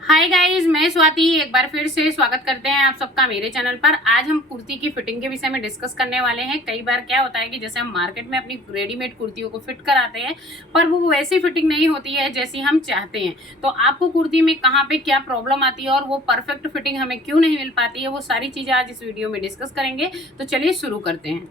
Hi guys, मैं स्वाति एक बार फिर से स्वागत करते हैं आप सबका मेरे चैनल पर। आज हम कुर्ती की फिटिंग के विषय में डिस्कस करने वाले हैं। कई बार क्या होता है कि जैसे हम मार्केट में अपनी रेडीमेड कुर्तियों को फिट कराते हैं, पर वो वैसी फिटिंग नहीं होती है जैसी हम चाहते हैं। तो आपको कुर्ती में कहाँ पे क्या प्रॉब्लम आती है और वो परफेक्ट फिटिंग हमें क्यों नहीं मिल पाती है, वो सारी चीजें आज इस वीडियो में डिस्कस करेंगे। तो चलिए शुरू करते हैं।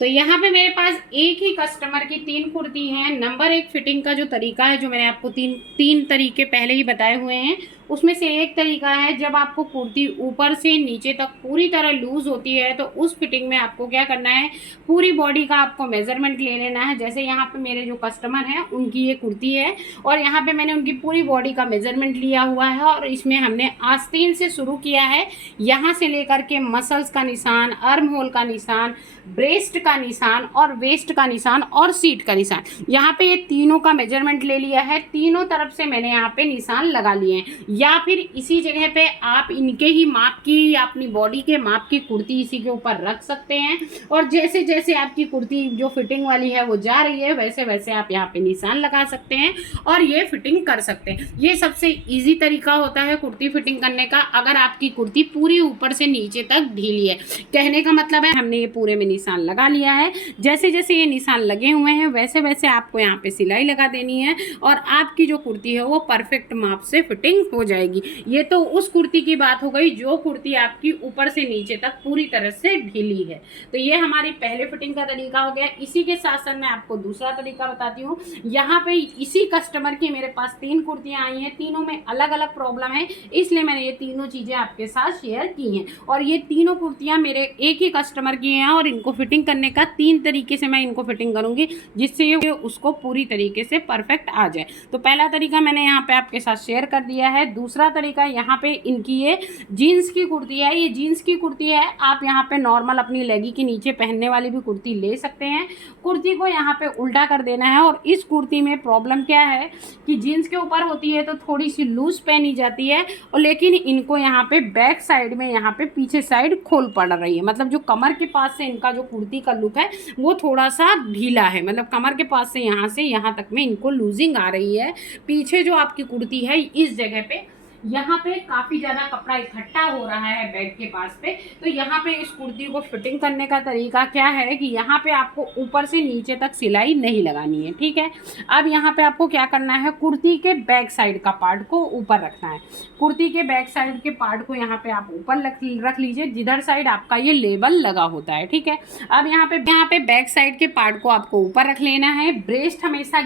तो यहाँ पे मेरे पास एक ही कस्टमर की 3 कुर्ती हैं। नंबर 1 फिटिंग का जो तरीका है, जो मैंने आपको तीन तीन तरीके पहले ही बताए हुए हैं, उसमें से एक तरीका है जब आपको कुर्ती ऊपर से नीचे तक पूरी तरह लूज होती है तो उस फिटिंग में आपको क्या करना है, पूरी बॉडी का आपको मेजरमेंट ले लेना है। जैसे यहाँ पे मेरे जो कस्टमर हैं उनकी ये कुर्ती है और यहाँ पे मैंने उनकी पूरी बॉडी का मेजरमेंट लिया हुआ है और इसमें हमने आस्तीन से शुरू किया है। यहाँ से लेकर के मसल्स का निशान, आर्म होल का निशान, ब्रेस्ट का निशान और वेस्ट का निशान और सीट का निशान, यहाँ पे ये तीनों का मेजरमेंट ले लिया है। तीनों तरफ से मैंने यहाँ पे निशान लगा लिए हैं, या फिर इसी जगह पे आप इनके ही माप की या अपनी बॉडी के माप की कुर्ती इसी के ऊपर रख सकते हैं और जैसे जैसे आपकी कुर्ती जो फिटिंग वाली है वो जा रही है वैसे वैसे आप यहाँ पे निशान लगा सकते हैं और ये फिटिंग कर सकते हैं। ये सबसे इजी तरीका होता है कुर्ती फिटिंग करने का, अगर आपकी कुर्ती पूरी ऊपर से नीचे तक ढीली है। कहने का मतलब है हमने ये पूरे में निशान लगा लिया है। जैसे जैसे ये निशान लगे हुए हैं वैसे वैसे आपको यहाँ पे सिलाई लगा देनी है और आपकी जो कुर्ती है वो परफेक्ट माप से फिटिंग हो जाएगी। ये तो उस कुर्ती की बात हो गई जो कुर्ती आपकी ऊपर से नीचे तक पूरी तरह से ढीली है। तो ये हमारी पहले फिटिंग का तरीका हो गया। इसी के साथ साथ मैं आपको दूसरा तरीका बताती हूँ। यहाँ पे इसी कस्टमर की मेरे पास 3 कुर्तियाँ आई हैं, तीनों में अलग अलग प्रॉब्लम है, इसलिए मैंने ये तीनों चीजें आपके साथ शेयर की हैं। और ये तीनों कुर्तियाँ मेरे एक ही कस्टमर की हैं और इनको फिटिंग करने का 3 तरीके से मैं इनको फिटिंग करूंगी जिससे ये उसको पूरी तरीके से परफेक्ट आ जाए। तो पहला तरीका मैंने यहाँ पे आपके साथ शेयर कर दिया है। दूसरा तरीका, यहाँ पे इनकी ये जीन्स की कुर्ती है। ये जीन्स की कुर्ती है, आप यहाँ पे नॉर्मल अपनी लेगी के नीचे पहनने वाली भी कुर्ती ले सकते हैं। कुर्ती को यहाँ पे उल्टा कर देना है और इस कुर्ती में प्रॉब्लम क्या है कि जीन्स के ऊपर होती है तो थोड़ी सी लूज पहनी जाती है और लेकिन इनको यहाँ पे बैक साइड में यहाँ पे पीछे साइड खोल पड़ रही है। मतलब जो कमर के पास से इनका जो कुर्ती का लुक है वो थोड़ा सा ढीला है, मतलब कमर के पास से यहाँ तक में इनको लूजिंग आ रही है। पीछे जो आपकी कुर्ती है इस जगह पे यहाँ पे काफी ज्यादा कपड़ा इकट्ठा हो रहा है बेड के पास पे। तो यहाँ पे इस कुर्ती को फिटिंग करने का तरीका क्या है कि यहाँ पे आपको ऊपर से नीचे तक सिलाई नहीं लगानी है, ठीक है। अब यहाँ पे आपको क्या करना है, कुर्ती के बैक साइड का पार्ट को ऊपर रखना है। कुर्ती के बैक साइड के पार्ट को यहाँ पे आप ऊपर रख लीजिए, जिधर साइड आपका ये लेबल लगा होता है, ठीक है। अब यहाँ पे बैक साइड के पार्ट को आपको ऊपर रख लेना है। ब्रेस्ट हमेशा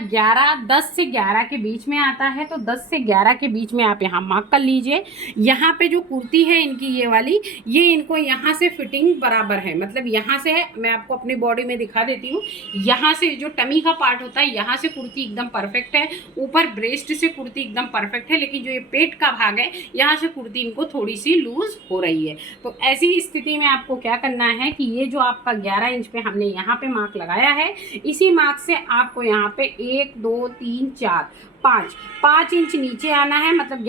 10 से 11 के बीच में आता है, तो 10 से 11 के बीच में आप यहाँ मार्क कर लीजिए। यहाँ पे जो कुर्ती है इनकी ये वाली, ये इनको यहाँ से फिटिंग बराबर है, मतलब यहाँ से मैं आपको अपनी बॉडी में दिखा देती हूँ। यहाँ से जो टमी का पार्ट होता है यहाँ से कुर्ती एकदम परफेक्ट है, ऊपर ब्रेस्ट से कुर्ती एकदम परफेक्ट है, लेकिन जो ये पेट का भाग है यहाँ से कुर्ती इनको थोड़ी सी लूज हो रही है। तो ऐसी स्थिति में आपको क्या करना है कि ये जो आपका 11 इंच पे हमने यहाँ पे मार्क लगाया है, इसी मार्क से आपको यहाँ पे 1 2 3 4 5 इंच नीचे आना है। मतलब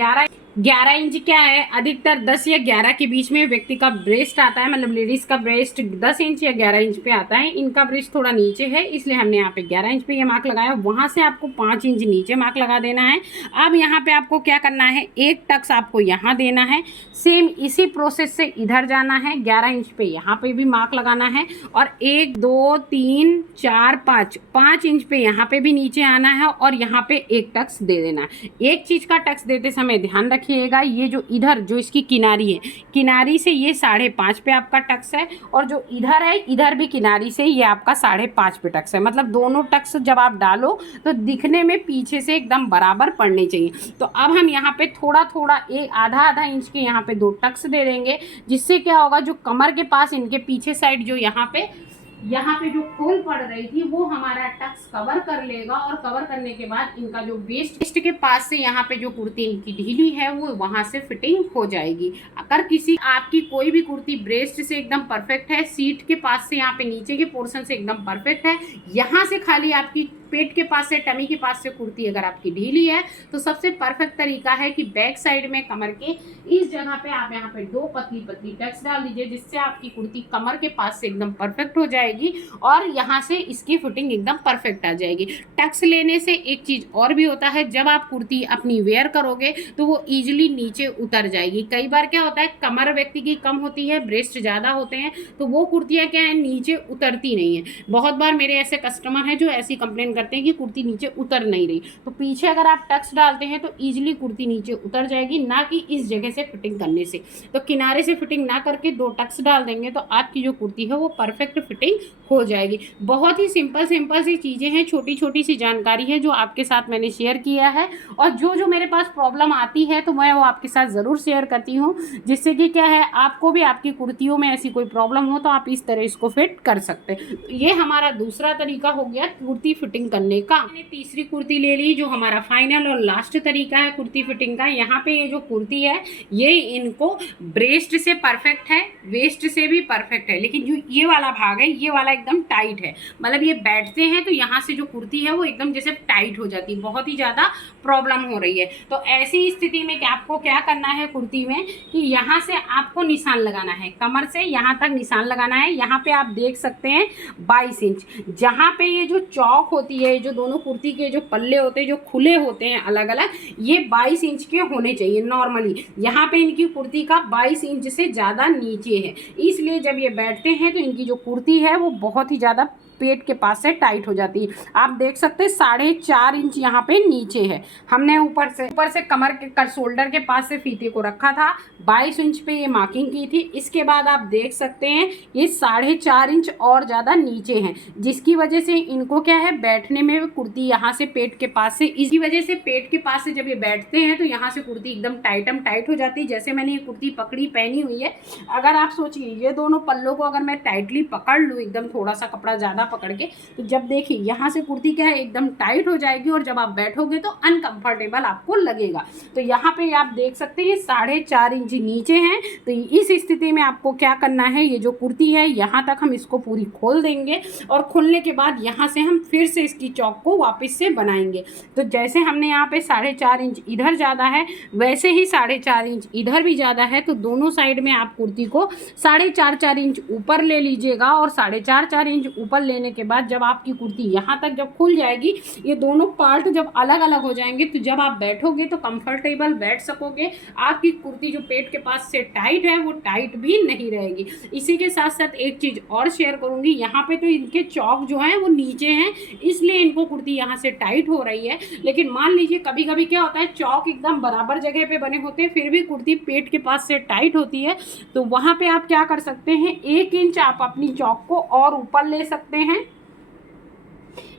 11 इंच क्या है, अधिकतर 10 या 11 के बीच में व्यक्ति का ब्रेस्ट आता है, मतलब लेडीज का ब्रेस्ट 10 इंच या 11 इंच पे आता है। इनका ब्रेस्ट थोड़ा नीचे है इसलिए हमने यहाँ पे 11 इंच पे ये मार्क लगाया। वहां से आपको 5 इंच नीचे मार्क लगा देना है। अब यहाँ पे आपको क्या करना है, एक टक्स आपको यहाँ देना है। सेम इसी प्रोसेस से इधर जाना है, 11 इंच पे यहाँ पे भी मार्क लगाना है और 1 2 3 4 5 इंच पे यहाँ पे भी नीचे आना है और यहाँ पे एक टक्स दे देना है। एक चीज का टक्स देते समय ध्यान रखिएगा, ये जो इधर जो इसकी किनारी है, किनारी से ये 5.5 पे आपका टक्स है और जो इधर है इधर भी किनारी से ये आपका 5.5 पे टक्स है। मतलब दोनों टक्स जब आप डालो तो दिखने में पीछे से एकदम बराबर पड़ने चाहिए। तो अब हम यहाँ पे थोड़ा थोड़ा एक आधा इंच के यहाँ पे 2 टक्स दे देंगे, जिससे क्या होगा, जो कमर के पास इनके पीछे साइड जो यहाँ पे जो खोल पड़ रही थी वो हमारा टक्स कवर कर लेगा और कवर करने के बाद इनका जो वेस्ट के पास से यहाँ पे जो कुर्ती इनकी ढीली है वो वहां से फिटिंग हो जाएगी। अगर किसी आपकी कोई भी कुर्ती ब्रेस्ट से एकदम परफेक्ट है, सीट के पास से यहाँ पे नीचे के पोर्शन से एकदम परफेक्ट है, यहाँ से खाली आपकी पेट के पास से, टमी के पास से कुर्ती अगर आपकी ढीली है तो सबसे परफेक्ट तरीका है कि बैक साइड में कमर के इस जगह पे आप यहाँ पे 2 पतली पतली टक्स डाल दीजिए, जिससे आपकी कुर्ती कमर के पास से एकदम परफेक्ट हो जाएगी और यहाँ से इसकी फिटिंग एकदम परफेक्ट आ जाएगी। टक्स लेने से एक चीज और भी होता है, जब आप कुर्ती अपनी वेयर करोगे तो वो इजिली नीचे उतर जाएगी। कई बार क्या होता है, कमर व्यक्ति की कम होती है, ब्रेस्ट ज्यादा होते हैं, तो वो कुर्तियां क्या है, नीचे उतरती नहीं है। बहुत बार मेरे ऐसे कस्टमर हैं जो ऐसी कंप्लेन करते हैं कि कुर्ती नीचे उतर नहीं रही, तो पीछे अगर आप टक्स डालते हैं तो इजिली कुर्ती नीचे उतर जाएगी, ना कि इस जगह से फिटिंग करने से। तो किनारे से फिटिंग ना करके 2 टक्स डाल देंगे तो आपकी जो कुर्ती है वो परफेक्ट फिटिंग हो जाएगी। बहुत ही सिंपल सी चीज़ें हैं, छोटी छोटी सी जानकारी है जो आपके साथ मैंने शेयर किया है, और जो मेरे पास प्रॉब्लम आती है तो मैं वो आपके साथ ज़रूर शेयर करती हूँ, जिससे कि क्या है, आपको भी आपकी कुर्तियों में ऐसी कोई प्रॉब्लम हो तो आप इस तरह इसको फिट कर सकते हैं। ये हमारा दूसरा तरीका हो गया कुर्ती फिटिंग करने का। मैंने तीसरी कुर्ती ले ली, जो हमारा फाइनल और लास्ट तरीका है कुर्ती फिटिंग का। यहाँ पे ये जो कुर्ती है ये इनको ब्रेस्ट से परफेक्ट है, वेस्ट से भी परफेक्ट है, लेकिन जो ये वाला भाग है ये वाला एकदम टाइट है। मतलब ये बैठते हैं तो यहाँ से जो कुर्ती है वो एकदम जैसे टाइट हो जाती है, बहुत ही ज़्यादा प्रॉब्लम हो रही है। तो ऐसी स्थिति में क्या आपको क्या करना है कुर्ती में, कि यहाँ से आपको निशान लगाना है, कमर से यहाँ तक निशान लगाना है। यहाँ पे आप देख सकते हैं 22 इंच, जहाँ पे ये जो चौक होती है, जो दोनों कुर्ती के जो पल्ले होते हैं जो खुले होते हैं अलग अलग, ये 22 इंच के होने चाहिए नॉर्मली। यहाँ पे इनकी कुर्ती का 22 इंच से ज़्यादा नीचे है, इसलिए जब ये बैठते हैं तो इनकी जो कुर्ती है वो बहुत ही ज़्यादा पेट के पास से टाइट हो जाती है। आप देख सकते हैं 4.5 इंच यहाँ पे नीचे है। हमने ऊपर से कमर के शोल्डर के पास से फीते को रखा था, 22 इंच पे ये मार्किंग की थी। इसके बाद आप देख सकते हैं ये 4.5 इंच और ज़्यादा नीचे हैं, जिसकी वजह से इनको क्या है, बैठने में कुर्ती यहाँ से पेट के पास से, इसी वजह से पेट के पास से जब ये बैठते हैं तो यहाँ से कुर्ती एकदम टाइट हो जाती है। जैसे मैंने ये कुर्ती पकड़ी पहनी हुई है, अगर आप सोचिए ये दोनों पल्लों को अगर मैं टाइटली पकड़ लूँ, एकदम थोड़ा सा कपड़ा ज़्यादा पकड़ के, तो जब देखिए यहाँ से कुर्ती क्या है एकदम टाइट हो जाएगी, और जब आप बैठोगे तो अनकंफर्टेबल आपको लगेगा। तो यहाँ पे आप देख सकते हैं 4.5 इंच नीचे हैं। तो इस स्थिति में आपको क्या करना है, ये जो कुर्ती है यहाँ तक हम इसको पूरी खोल देंगे, और खोलने के बाद यहाँ से हम फिर से इसकी चौक को वापस से बनाएंगे। तो जैसे हमने यहाँ पे 4.5 इंच इधर ज़्यादा है, वैसे ही 4.5 इंच इधर भी ज़्यादा है। तो दोनों साइड में आप कुर्ती को 4.5 इंच ऊपर ले लीजिएगा, और 4.5 इंच ऊपर लेने के बाद जब आपकी कुर्ती यहाँ तक जब खुल जाएगी, ये दोनों पार्ट जब अलग अलग हो जाएंगे, तो जब आप बैठोगे तो कंफर्टेबल बैठ सकोगे। आपकी कुर्ती जो पेट के पास से टाइट है वो टाइट भी नहीं रहेगी। इसी के साथ साथ एक चीज़ और शेयर करूँगी, यहाँ पे तो इनके चौक जो हैं वो नीचे हैं, इसलिए इनको कुर्ती यहाँ से टाइट हो रही है। लेकिन मान लीजिए कभी कभी क्या होता है, चौक एकदम बराबर जगह पे बने होते हैं, फिर भी कुर्ती पेट के पास से टाइट होती है, तो वहाँ पे आप क्या कर सकते हैं, 1 इंच आप अपनी चौक को और ऊपर ले सकते हैं।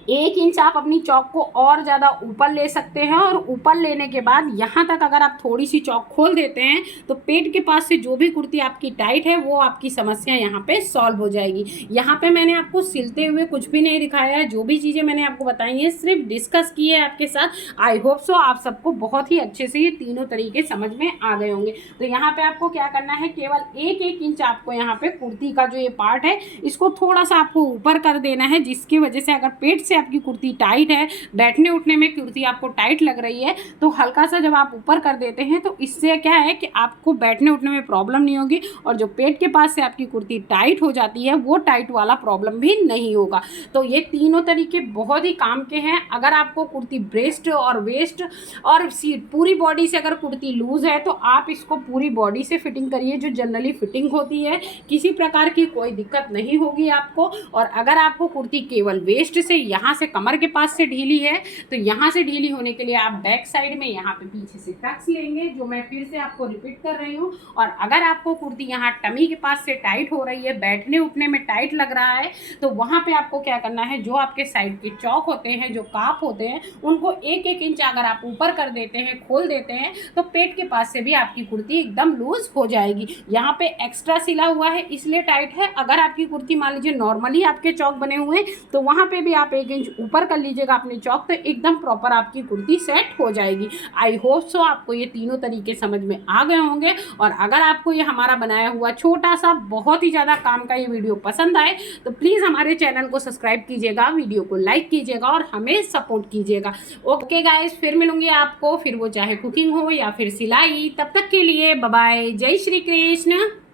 1 इंच आप अपनी चौक को और ज़्यादा ऊपर ले सकते हैं, और ऊपर लेने के बाद यहाँ तक अगर आप थोड़ी सी चौक खोल देते हैं तो पेट के पास से जो भी कुर्ती आपकी टाइट है वो आपकी समस्या यहाँ पे सॉल्व हो जाएगी। यहाँ पे मैंने आपको सिलते हुए कुछ भी नहीं दिखाया है, जो भी चीज़ें मैंने आपको बताई हैं सिर्फ डिस्कस की है आपके साथ। आई होप सो आप सबको बहुत ही अच्छे से ये तीनों तरीके समझ में आ गए होंगे। तो यहाँ पे आपको क्या करना है, केवल 1 इंच आपको यहाँ पे कुर्ती का जो ये पार्ट है इसको थोड़ा सा आपको ऊपर कर देना है, जिसकी वजह से अगर पेट से आपकी कुर्ती टाइट है, बैठने उठने में कुर्ती आपको टाइट लग रही है, तो हल्का सा जब आप ऊपर कर देते हैं तो इससे क्या है कि आपको बैठने उठने में प्रॉब्लम नहीं होगी, और जो पेट के पास से आपकी कुर्ती टाइट हो जाती है वो टाइट वाला प्रॉब्लम भी नहीं होगा। तो ये तीनों तरीके बहुत ही काम के हैं। अगर आपको कुर्ती ब्रेस्ट और वेस्ट और पूरी बॉडी से अगर कुर्ती लूज है तो आप इसको पूरी बॉडी से फिटिंग करिए, जो जनरली फिटिंग होती है, किसी प्रकार की कोई दिक्कत नहीं होगी आपको। और अगर आपको कुर्ती केवल वेस्ट से, यहाँ से कमर के पास से ढीली है, तो यहाँ से ढीली होने के लिए आप बैक साइड में यहाँ पे पीछे से टक्स लेंगे, जो मैं फिर से आपको रिपीट कर रही हूँ। और अगर आपको कुर्ती यहाँ टमी के पास से टाइट हो रही है, बैठने उठने में टाइट लग रहा है, तो वहाँ पे आपको क्या करना है, जो आपके साइड के चौक होते हैं, जो काप होते हैं, उनको 1 इंच अगर आप ऊपर कर देते हैं, खोल देते हैं, तो पेट के पास से भी आपकी कुर्ती एकदम लूज हो जाएगी। यहाँ पे एक्स्ट्रा सिला हुआ है इसलिए टाइट है। अगर आपकी कुर्ती मान लीजिए नॉर्मली आपके चौक बने हुए हैं तो वहाँ पे भी आप 1 इंच ऊपर कर लीजिएगा अपने चौक, तो एकदम प्रॉपर आपकी कुर्ती सेट हो जाएगी। आई होप सो आपको ये तीनों तरीके समझ में आ गए होंगे। और अगर आपको ये हमारा बनाया हुआ छोटा सा बहुत ही ज़्यादा काम का ये वीडियो पसंद आए तो प्लीज़ हमारे चैनल को सब्सक्राइब कीजिएगा, वीडियो को लाइक कीजिएगा और हमें सपोर्ट कीजिएगा। ओके गाइस, फिर मिलूंगी आपको, फिर वो चाहे कुकिंग हो या फिर सिलाई। तब तक के लिए बाय बाय, जय श्री कृष्ण।